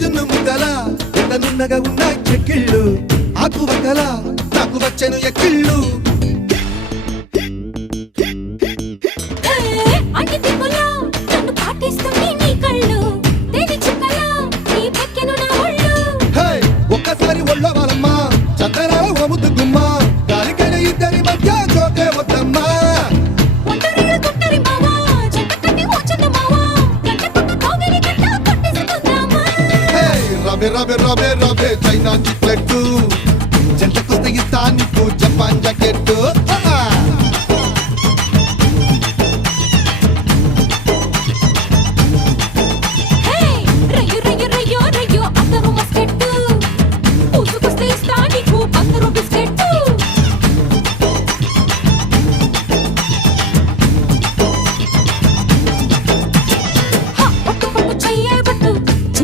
జున్ను ముద్దల ఎంత నున్నగా ఉన్నాయి చెక్కిళ్ళు ఆకు వక్కల నాకు వచ్చెను ఎక్కిళ్ళు ఒక్కసారి ఒళ్ళో వాళ్ళమ్మా చందనాల ఓముద్దు గుమ్మ గాలికైన ఇద్దరి మధ్య జోకే వద్దమ్మా రబే రబే రబే రబే చైనా చిక్లెట్టు జంటకొస్తే ఇస్తా నీకు జపాన్ జాకెట్టు